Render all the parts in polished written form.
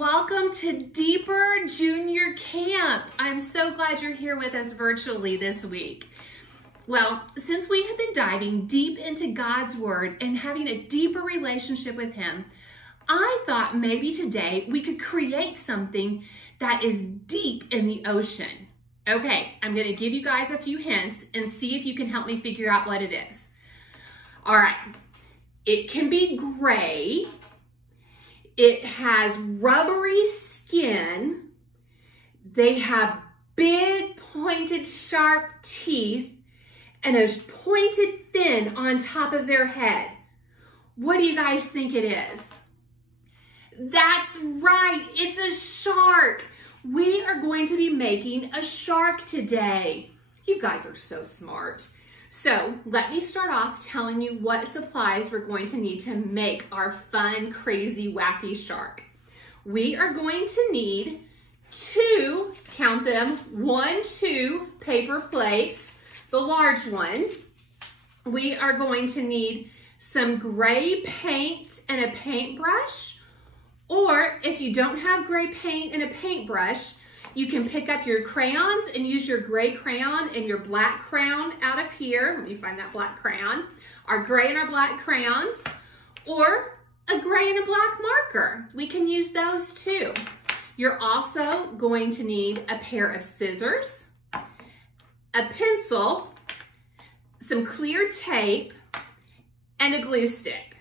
welcome to Deeper Junior Camp. I'm so glad you're here with us virtually this week. Well, since we have been diving deep into God's Word and having a deeper relationship with Him, I thought maybe today we could create something that is deep in the ocean. Okay, I'm going to give you guys a few hints and see if you can help me figure out what it is. All right, it can be gray. It has rubbery skin. They have big, pointed, sharp teeth and a pointed fin on top of their head. What do you guys think it is? That's right, it's a shark. We are going to be making a shark today. You guys are so smart. So let me start off telling you what supplies we're going to need to make our fun, crazy, wacky shark. We are going to need two, count them, 1, 2 paper plates, the large ones. We are going to need some gray paint and a paintbrush, or if you don't have gray paint and a paintbrush, you can pick up your crayons and use your gray crayon and your black crayon out of here. Let me find that black crayon. Our gray and our black crayons, or a gray and a black marker. We can use those too. You're also going to need a pair of scissors, a pencil, some clear tape, and a glue stick.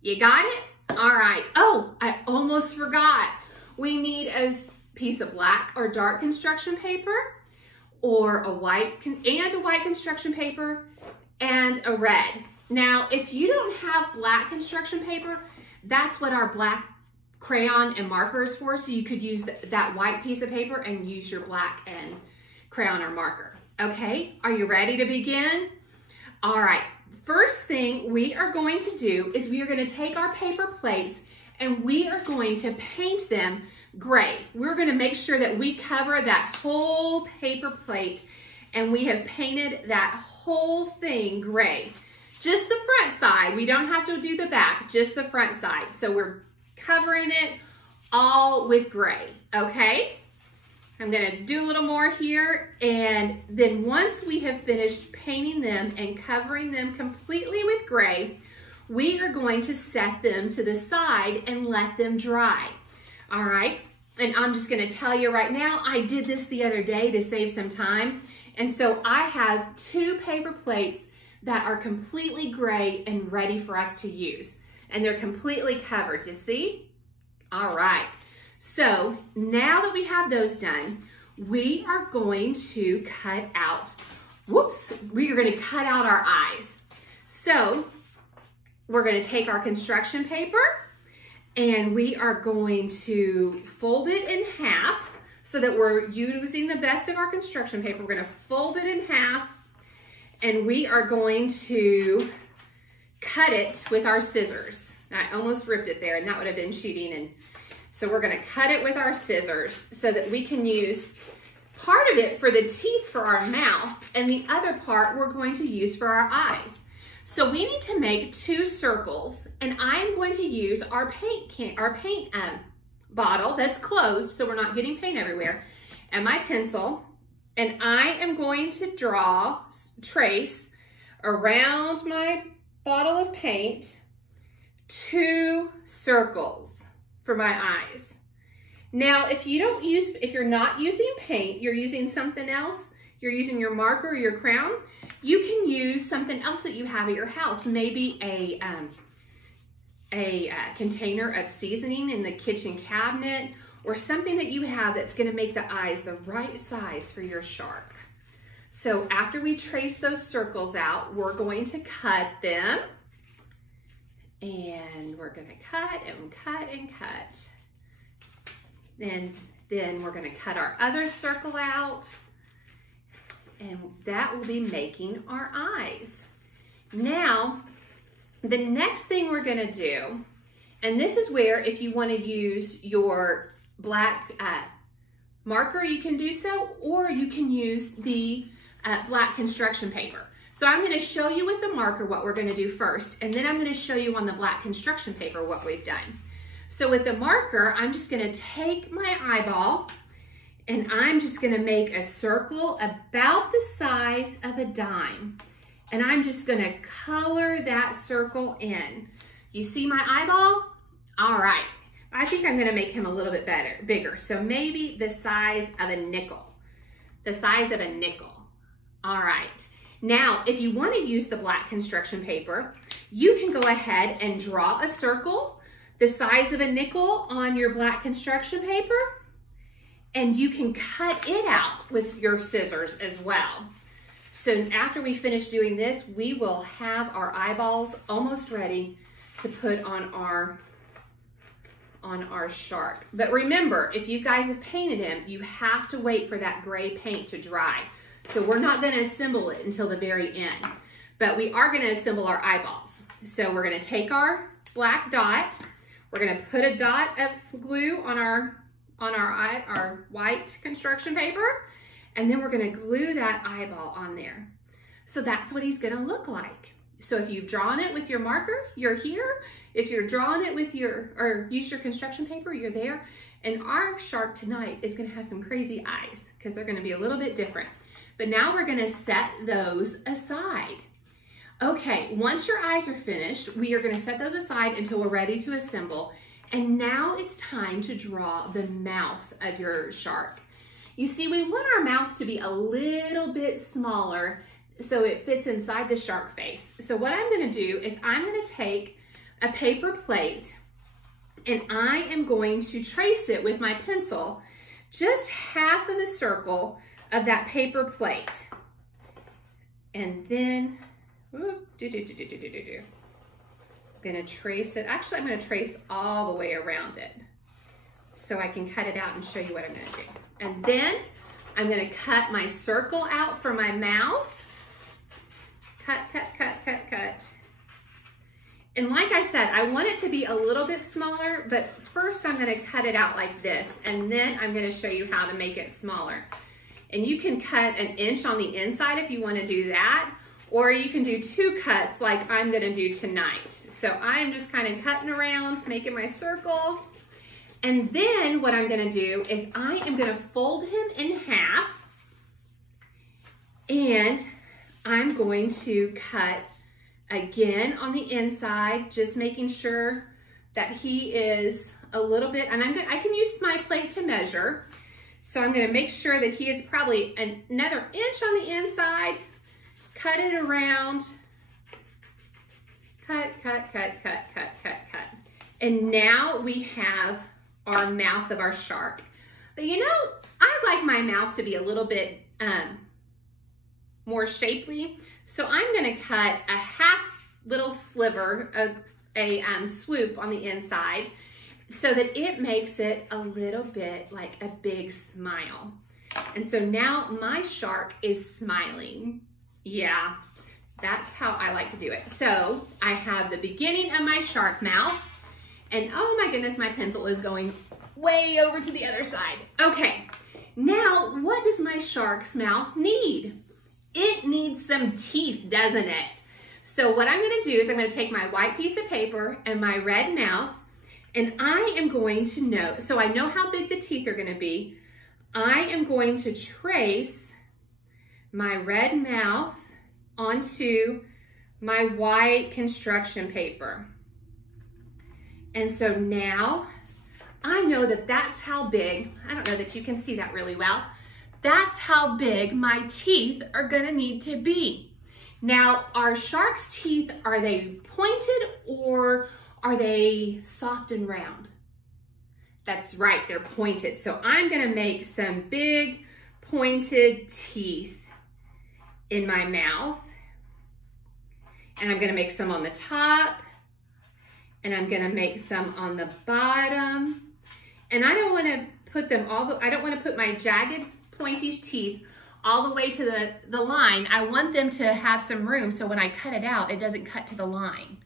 You got it? All right. Oh, I almost forgot. We need a piece of black or dark construction paper, or a white construction paper, and a red. Now, if you don't have black construction paper, that's what our black crayon and marker is for, so you could use that white piece of paper and use your black and crayon or marker. Okay, are you ready to begin? All right, first thing we are going to do is we are going to take our paper plates and we are going to paint them gray. We're going to make sure that we cover that whole paper plate and we have painted that whole thing gray. Just the front side. We don't have to do the back, just the front side. So we're covering it all with gray, okay? I'm going to do a little more here, and then once we have finished painting them and covering them completely with gray, we are going to set them to the side and let them dry. All right, and I'm just going to tell you right now, I did this the other day to save some time, and so I have 2 paper plates that are completely gray and ready for us to use, and they're completely covered. You see? All right. So now that we have those done, we are going to cut out, we are going to cut out our eyes. So we're going to take our construction paper and we are going to fold it in half so that we're using the best of our construction paper. We're going to fold it in half and we are going to cut it with our scissors. I almost ripped it there and that would have been cheating, and so we're going to cut it with our scissors so that we can use part of it for the teeth for our mouth and the other part we're going to use for our eyes. So we need to make 2 circles, and I'm going to use our paint bottle that's closed so we're not getting paint everywhere, and my pencil, and I am going to trace around my bottle of paint 2 circles for my eyes. Now, if you're not using paint, you're using something else, you're using your marker or your crayon, you can use something else that you have at your house, maybe a container of seasoning in the kitchen cabinet, or something that you have that's gonna make the eyes the right size for your shark. So after we trace those circles out, we're going to cut them. And we're gonna cut and cut and cut. And then we're gonna cut our other circle out, and that will be making our eyes. Now, the next thing we're gonna do, and this is where if you wanna use your black marker, you can do so, or you can use the black construction paper. So I'm going to show you with the marker what we're going to do first, and then I'm going to show you on the black construction paper what we've done. So with the marker, I'm just gonna take my eyeball and I'm just gonna make a circle about the size of a dime. And I'm just gonna color that circle in. You see my eyeball? All right, I think I'm gonna make him a little bit bigger. So maybe the size of a nickel. The size of a nickel. All right. Now, if you want to use the black construction paper, you can go ahead and draw a circle the size of a nickel on your black construction paper, and you can cut it out with your scissors as well. So after we finish doing this, we will have our eyeballs almost ready to put on our shark. But remember, if you guys have painted him, you have to wait for that gray paint to dry. So we're not gonna assemble it until the very end, but we are gonna assemble our eyeballs. So we're gonna take our black dot, we're gonna put a dot of glue on our white construction paper, and then we're gonna glue that eyeball on there. So that's what he's gonna look like. So if you've drawn it with your marker, you're here. If you're drawing it with or use your construction paper, you're there. And our shark tonight is gonna have some crazy eyes because they're gonna be a little bit different. But now we're gonna set those aside. Okay, once your eyes are finished, we are gonna set those aside until we're ready to assemble. And now it's time to draw the mouth of your shark. You see, we want our mouth to be a little bit smaller so it fits inside the shark face. So what I'm gonna do is I'm gonna take a paper plate and I am going to trace it with my pencil, just half of the circle of that paper plate. And then, I'm gonna trace it. Actually, I'm gonna trace all the way around it so I can cut it out and show you what I'm gonna do. And then I'm gonna cut my circle out for my mouth. Cut, cut, cut, cut, cut. And like I said, I want it to be a little bit smaller, but first I'm gonna cut it out like this, and then I'm gonna show you how to make it smaller. And you can cut 1 inch on the inside if you wanna do that, or you can do 2 cuts like I'm gonna do tonight. So I'm just kind of cutting around, making my circle. And then what I'm gonna do is I am gonna fold him in half, and I'm going to cut again on the inside, just making sure that he is a little bit, and I can use my plate to measure. So I'm gonna make sure that he is probably another inch on the inside, cut it around, cut, cut, cut, cut, cut, cut, cut. And now we have our mouth of our shark. But you know, I like my mouth to be a little bit more shapely. So I'm gonna cut a half little sliver of a swoop on the inside so that it makes it a little bit like a big smile. And so now my shark is smiling. Yeah, that's how I like to do it. So I have the beginning of my shark mouth, and oh my goodness, my pencil is going way over to the other side. Okay, now what does my shark's mouth need? It needs some teeth, doesn't it? So what I'm gonna do is I'm gonna take my white piece of paper and my red mouth, and I am going to know, so I know how big the teeth are gonna be. I am going to trace my red mouth onto my white construction paper. And so now I know that that's how big, I don't know that you can see that really well, that's how big my teeth are gonna need to be. Now, our shark's teeth, are they pointed or are they soft and round? That's right, they're pointed. So I'm gonna make some big pointed teeth in my mouth. And I'm gonna make some on the top, and I'm gonna make some on the bottom. And I don't wanna put them I don't wanna put my jagged pointy teeth all the way to the line. I want them to have some room so when I cut it out, it doesn't cut to the line.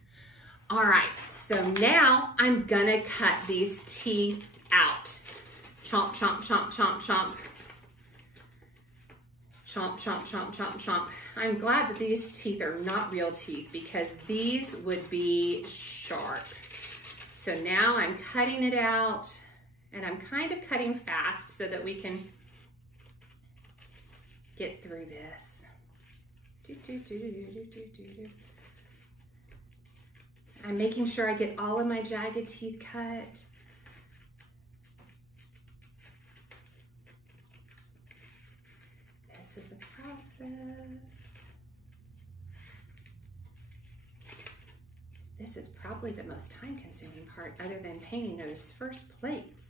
All right, so now I'm gonna cut these teeth out. Chomp, chomp, chomp, chomp, chomp. Chomp, chomp, chomp, chomp, chomp. I'm glad that these teeth are not real teeth because these would be sharp. So now I'm cutting it out, and I'm kind of cutting fast so that we can get through this. I'm making sure I get all of my jagged teeth cut. This is a process. This is probably the most time-consuming part other than painting those first plates.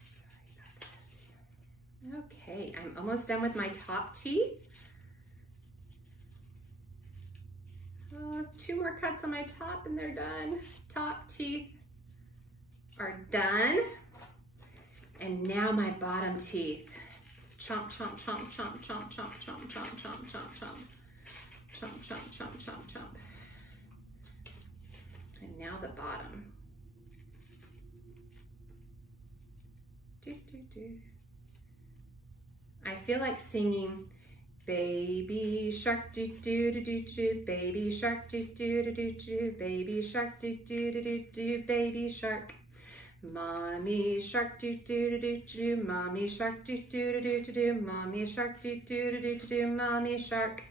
Sorry about this. Okay, I'm almost done with my top teeth. Oh, 2 more cuts on my top and they're done. Top teeth are done. And now my bottom teeth. Chomp, chomp, chomp, chomp, chomp, chomp, chomp, chomp, chomp, chomp, chomp. Chomp, chomp, chomp, chomp, chomp. And now the bottom. Do, do, do. I feel like singing baby shark do do do do do, baby shark do do do do do, baby shark do do do do do, baby shark. Mommy shark do do do do do, mommy shark do do do do do, mommy shark do do do do do, mommy shark.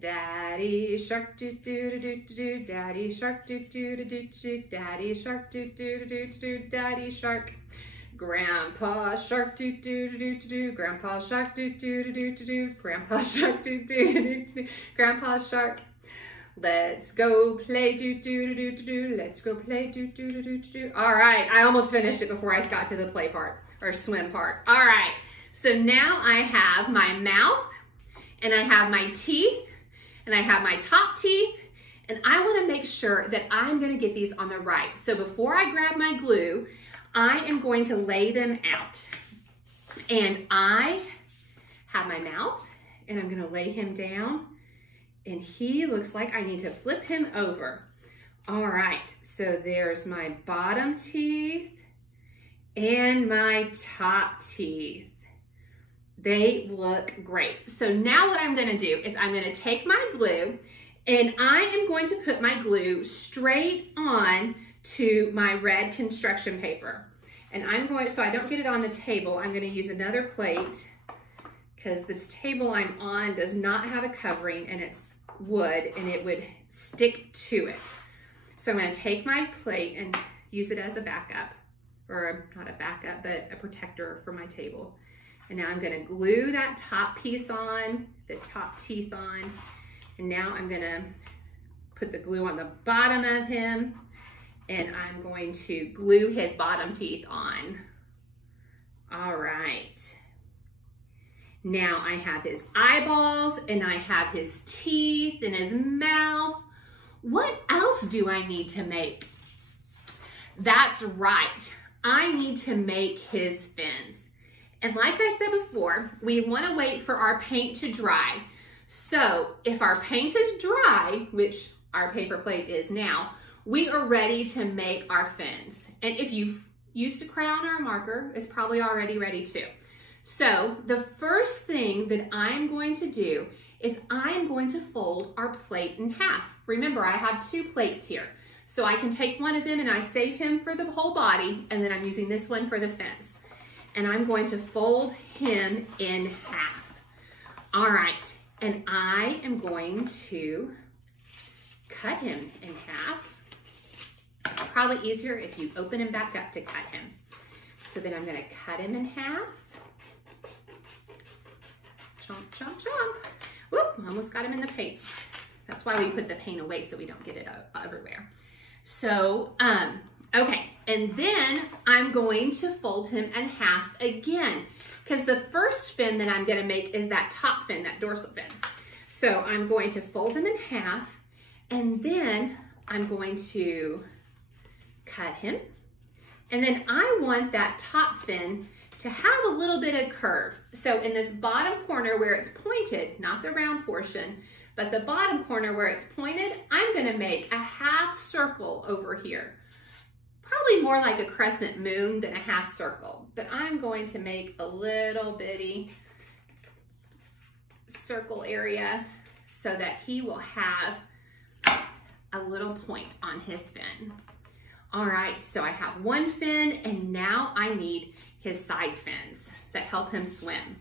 Daddy shark do do do do do, daddy shark do do do do do, daddy shark do do do do do, daddy shark. Grandpa shark do do do do do, grandpa shark do do do do do, grandpa shark do do do do, grandpa shark. Let's go play do do do do do, let's go play do do do do do. All right, I almost finished it before I got to the play part or swim part. All right, so now I have my mouth and I have my teeth and I have my top teeth, and I want to make sure that I'm going to get these on the right. So before I grab my glue, I am going to lay them out. And I have my mouth and I'm going to lay him down. And he looks like I need to flip him over. All right, so there's my bottom teeth and my top teeth. They look great. So now what I'm gonna do is I'm gonna take my glue and I am going to put my glue straight on to my red construction paper. And I'm going, so I don't get it on the table, I'm gonna use another plate because this table I'm on does not have a covering and it's wood and it would stick to it. So I'm going to take my plate and use it as a backup, or not a backup, but a protector for my table. And now I'm going to glue that top piece on, the top teeth on, and now I'm going to put the glue on the bottom of him, and I'm going to glue his bottom teeth on. All right. Now I have his eyeballs and I have his teeth and his mouth. What else do I need to make? That's right, I need to make his fins. And like I said before, we want to wait for our paint to dry. So if our paint is dry, which our paper plate is now, we are ready to make our fins. And if you've used a crayon or a marker, it's probably already ready too. So the first thing that I'm going to do is I'm going to fold our plate in half. Remember, I have 2 plates here. So I can take one of them and I save him for the whole body, and then I'm using this one for the fins. And I'm going to fold him in half. All right, and I am going to cut him in half. Probably easier if you open him back up to cut him. So then I'm gonna cut him in half. Chomp, chomp, chomp. Whoop, almost got him in the paint. That's why we put the paint away so we don't get it everywhere. So, okay, and then I'm going to fold him in half again, because the first fin that I'm gonna make is that top fin, that dorsal fin. So I'm going to fold him in half, and then I'm going to cut him. And then I want that top fin to have a little bit of curve. So in this bottom corner where it's pointed, not the round portion, but the bottom corner where it's pointed, I'm gonna make a half circle over here. Probably more like a crescent moon than a half circle, but I'm going to make a little bitty circle area so that he will have a little point on his fin. All right, so I have one fin, and now I need his side fins that help him swim.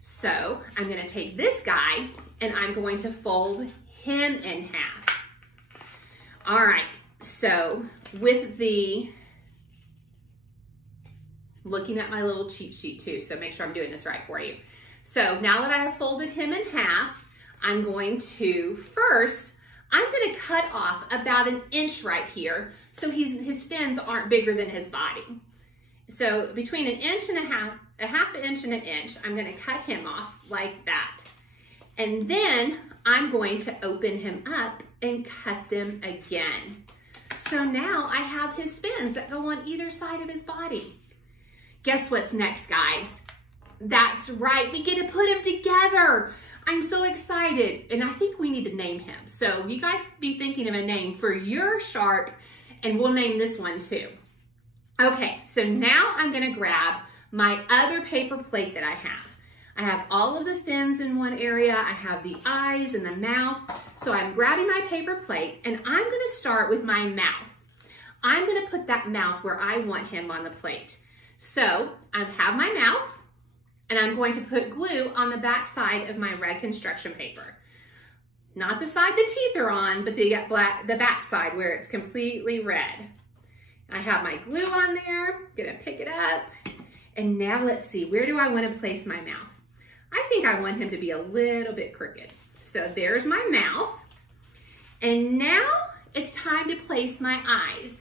So I'm gonna take this guy and I'm going to fold him in half. All right, so with looking at my little cheat sheet too, so make sure I'm doing this right for you. So now that I have folded him in half, I'm going to I'm gonna cut off about 1 inch right here so his fins aren't bigger than his body. So between 1 inch and a half inch and 1 inch, I'm gonna cut him off like that. And then I'm going to open him up and cut them again. So now I have his fins that go on either side of his body. Guess what's next, guys? That's right, we get to put him together. I'm so excited, and I think we need to name him. So you guys be thinking of a name for your shark, and we'll name this one too. Okay, so now I'm gonna grab my other paper plate that I have. I have all of the fins in one area. I have the eyes and the mouth. So I'm grabbing my paper plate, and I'm gonna start with my mouth. I'm gonna put that mouth where I want him on the plate. So I have my mouth, and I'm going to put glue on the back side of my red construction paper. Not the side the teeth are on, but the back side where it's completely red. I have my glue on there, gonna pick it up. And now let's see, where do I wanna place my mouth? I think I want him to be a little bit crooked. So there's my mouth. And now it's time to place my eyes.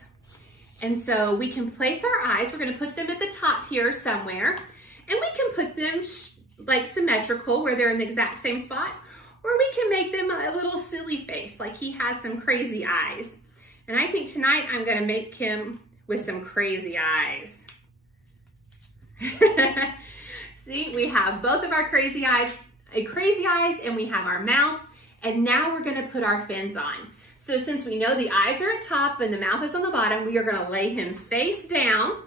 And so we can place our eyes, we're gonna put them at the top here somewhere. And we can put them like symmetrical where they're in the exact same spot, or we can make them a little silly face, like he has some crazy eyes. And I think tonight I'm gonna make him with some crazy eyes. See, we have both of our crazy eyes, and we have our mouth, and now we're gonna put our fins on. So since we know the eyes are at top and the mouth is on the bottom, we are gonna lay him face down,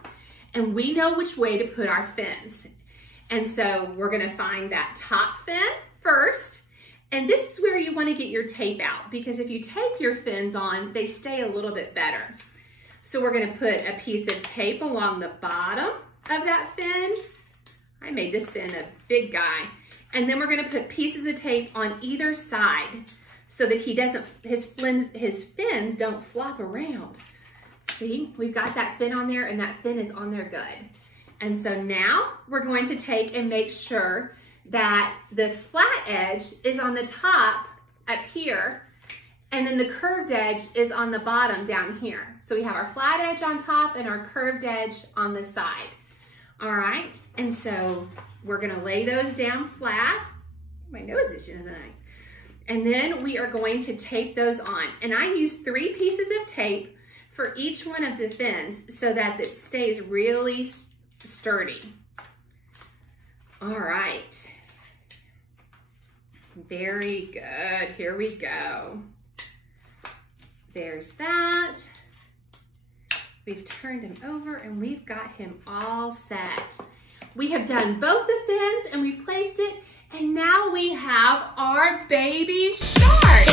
and we know which way to put our fins. And so we're gonna find that top fin first, and this is where you wanna get your tape out, because if you tape your fins on, they stay a little bit better. So we're gonna put a piece of tape along the bottom of that fin. I made this fin a big guy. And then we're gonna put pieces of tape on either side so that his fins don't flop around. See, we've got that fin on there, and that fin is on there good. And so now we're going to take and make sure that the flat edge is on the top up here, and then the curved edge is on the bottom down here. So we have our flat edge on top and our curved edge on the side. All right, and so we're gonna lay those down flat. My nose is itching tonight. And then we are going to tape those on. And I use 3 pieces of tape for each one of the fins so that it stays really sturdy. All right. Very good. Here we go. There's that. We've turned him over and we've got him all set. We have done both the fins and we've placed it, and now we have our baby shark.